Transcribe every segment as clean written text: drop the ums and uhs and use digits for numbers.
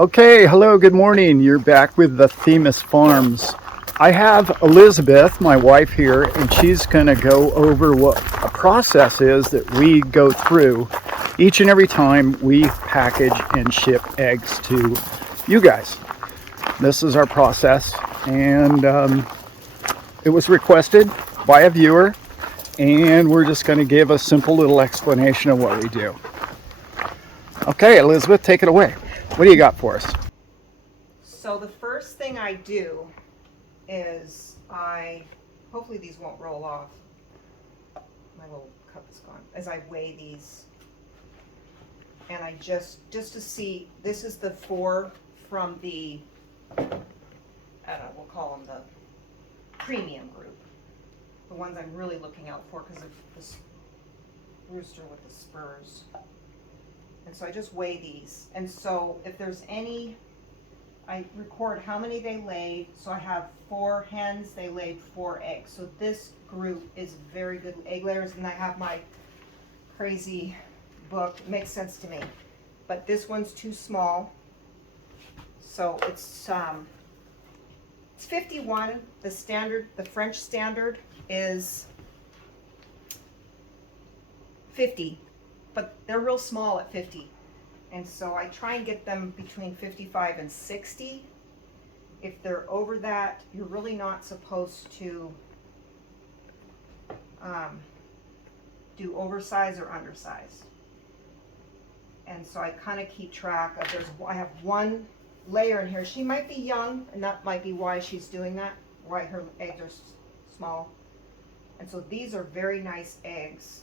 Okay, hello, good morning. You're back with the Themis Farms. I have Elizabeth, my wife here, and she's going to go over what a process is that we go through each and every time we package and ship eggs to you guys. This is our process, and it was requested by a viewer, and we're just going to give a simple little explanation of what we do. Okay, Elizabeth, take it away. What do you got for us? So the first thing I do is hopefully these won't roll off. My little cup is gone. As I weigh these, and I just to see, this is the 4 from the, I don't know, we'll call them the premium group. The ones I'm really looking out for because of this rooster with the spurs. And so I just weigh these. And so if there's any, I record how many they laid. So I have 4 hens, they laid 4 eggs. So this group is very good egg layers, and I have my crazy book. It makes sense to me. But this one's too small. So it's 51. The standard, the French standard is 50. But they're real small at 50. And so I try and get them between 55 and 60. If they're over that, you're really not supposed to do oversized or undersized. And so I kind of keep track of, I have one layer in here. She might be young, and that might be why she's doing that, why her eggs are small. And so these are very nice eggs.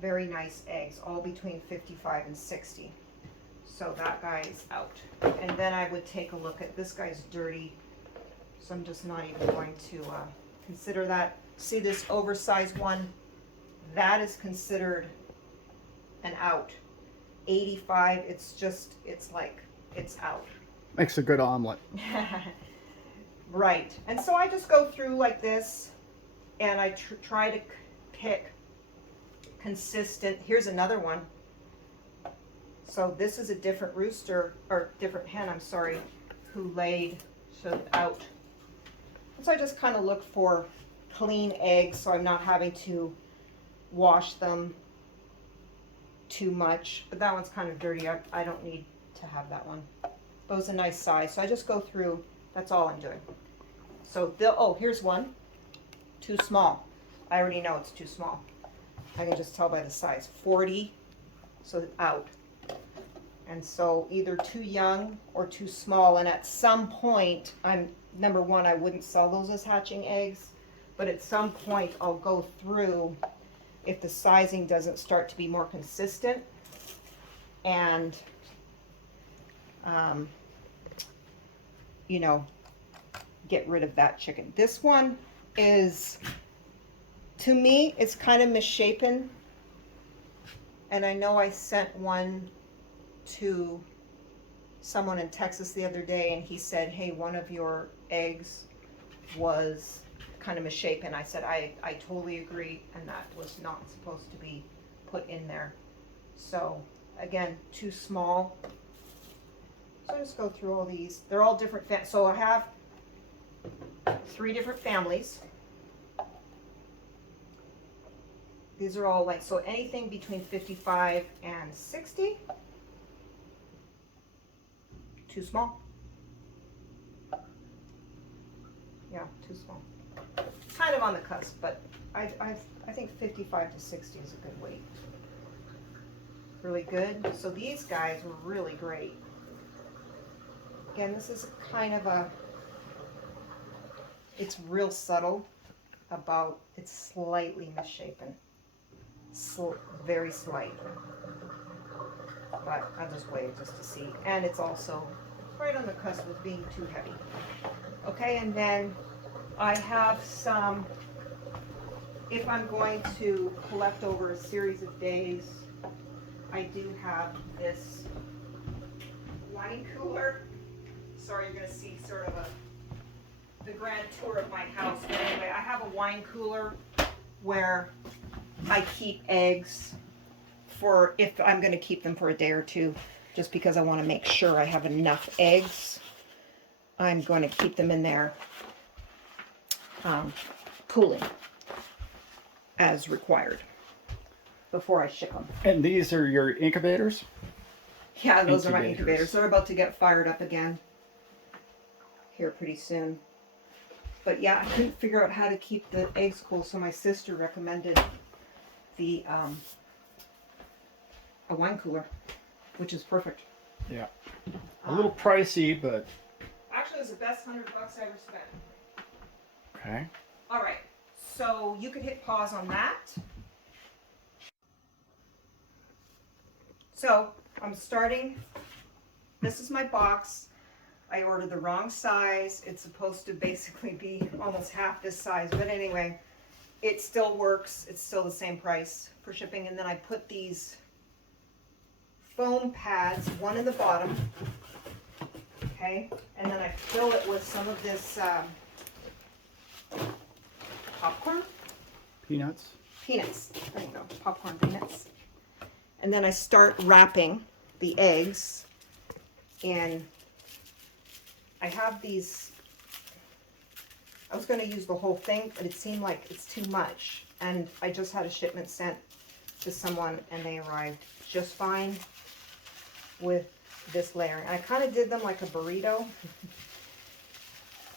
Very nice eggs, all between 55 and 60. So that guy is out. And then I would take a look at, this guy's dirty, so I'm just not even going to consider that. See this oversized one? That is considered an out. 85, it's like, it's out. Makes a good omelet. Right. And so I just go through like this, and I try to pick consistent. Here's another one. So this is a different rooster, or different hen, I'm sorry, who laid out. And so I just kind of look for clean eggs, so I'm not having to wash them too much. But that one's kind of dirty. I don't need to have that one. Those are a nice size. So I just go through. That's all I'm doing. So oh, here's one. Too small. I already know it's too small. I can just tell by the size. 40, so out. And so either too young or too small. And at some point, number one, I wouldn't sell those as hatching eggs. But at some point, I'll go through if the sizing doesn't start to be more consistent. And, get rid of that chicken. This one is, to me, it's kind of misshapen. And I know I sent one to someone in Texas the other day, and he said, hey, one of your eggs was kind of misshapen. I said, I totally agree, and that was not supposed to be put in there. So, again, too small. So I just go through all these. They're all different. So I have 3 different families. These are all like, so anything between 55 and 60, too small. Yeah, too small. Kind of on the cusp, but I think 55 to 60 is a good weight. Really good. So these guys were really great. Again, this is kind of it's real subtle about, it's slightly misshapen. Very slight, but I'll just weigh it just to see. And it's also right on the cusp of being too heavy. Okay, and then I have some, if I'm going to collect over a series of days, I do have this wine cooler. Sorry, you're going to see sort of the grand tour of my house. But anyway, I have a wine cooler where I keep eggs for if I'm going to keep them for a day or two. just because I want to make sure I have enough eggs. I'm going to keep them in there cooling as required before I ship them. And these are your incubators? Yeah, those are my incubators. They're about to get fired up again here pretty soon. But yeah, I couldn't figure out how to keep the eggs cool, so my sister recommended the a wine cooler, which is perfect. Yeah. A little pricey, but... Actually, it was the best $100 I ever spent. Okay. All right, so you can hit pause on that. So I'm starting, this is my box. I ordered the wrong size. It's supposed to basically be almost half this size, but anyway, it still works. It's still the same price for shipping. And then I put these foam pads, one in the bottom, okay? And then I fill it with some of this popcorn? Peanuts? Peanuts, there you go, popcorn peanuts. And then I start wrapping the eggs, and I have these, I was going to use the whole thing, but it seemed like it's too much. And I just had a shipment sent to someone, and they arrived just fine with this layer. And I kind of did them like a burrito.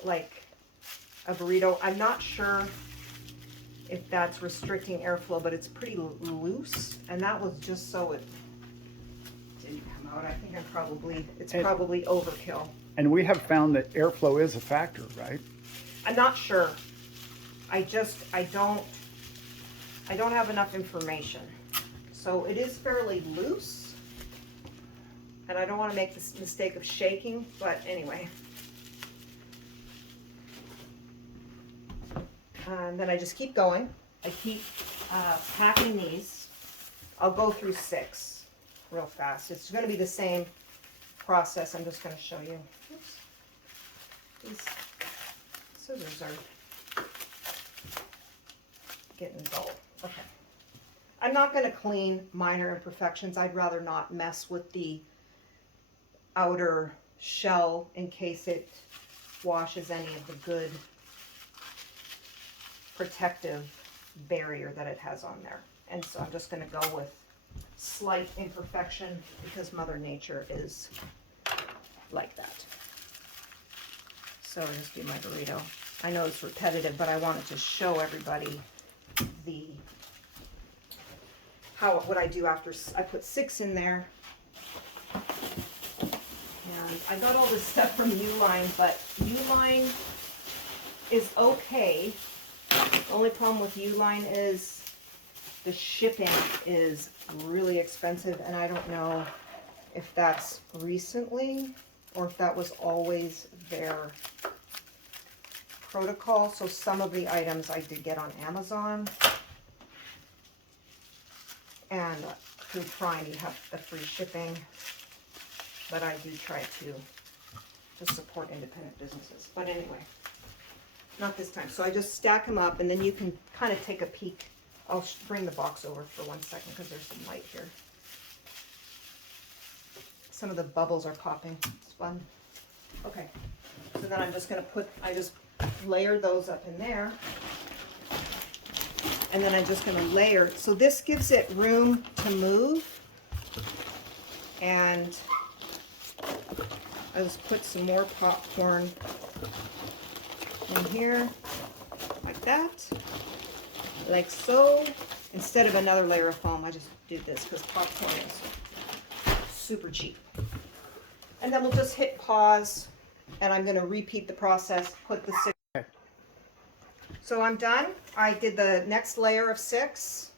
Like a burrito. I'm not sure if that's restricting airflow, but it's pretty loose. And that was just so it didn't come out. I think it's probably overkill. And we have found that airflow is a factor, right? I'm not sure. I don't have enough information. So it is fairly loose. And I don't want to make this mistake of shaking, but anyway. And then I just keep going. I keep packing these. I'll go through 6 real fast. It's going to be the same process. I'm just going to show you. Oops. These scissors are getting dull. Okay. I'm not going to clean minor imperfections. I'd rather not mess with the outer shell in case it washes any of the good protective barrier that it has on there. And so I'm just going to go with slight imperfection because Mother Nature is like that. So I'll just do my burrito. I know it's repetitive, but I wanted to show everybody what I do after I put 6 in there. And I got all this stuff from Uline, but Uline is okay. The only problem with Uline is the shipping is really expensive, and I don't know if that's recently or if that was always their protocol. So some of the items I did get on Amazon, and through Prime you have the free shipping, but I do try to support independent businesses. But anyway, not this time. So I just stack them up, and then you can kind of take a peek. I'll bring the box over for 1 second because there's some light here. Some of the bubbles are popping. It's fun. Okay. So then I'm just going to I just layer those up in there. And then I'm just going to layer. So this gives it room to move. And I just put some more popcorn in here, like that, like so. Instead of another layer of foam, I just did this because popcorn is super cheap. And then we'll just hit pause, and I'm going to repeat the process, put the 6. Okay. So I'm done. I did the next layer of 6,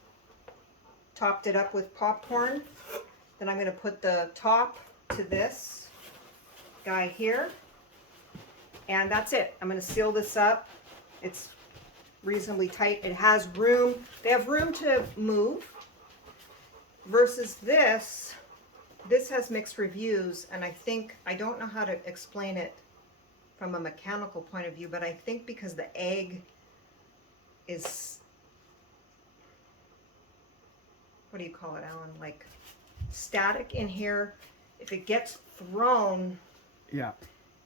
topped it up with popcorn. Then I'm going to put the top to this guy here. And that's it. I'm going to seal this up. It's reasonably tight. It has room. They have room to move. Versus this. This has mixed reviews. And I don't know how to explain it from a mechanical point of view, but I think because the egg is, what do you call it, Alan? Like static in here. if it gets thrown, Yeah.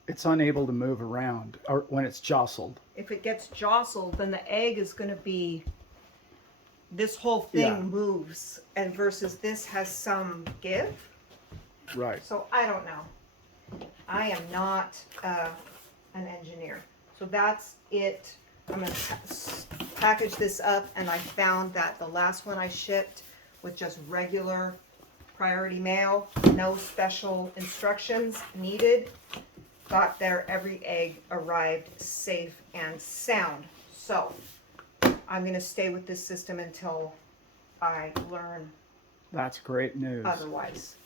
It's unable to move around or when it's jostled. if it gets jostled, then the egg is going to be, this whole thing Yeah. moves, and versus this has some give. Right. So I don't know. I am not an engineer. So that's it. I'm going to package this up, and I found that the last one I shipped with just regular priority mail, no special instructions needed. Got there, every egg arrived safe and sound. So I'm going to stay with this system until I learn That's great news. otherwise.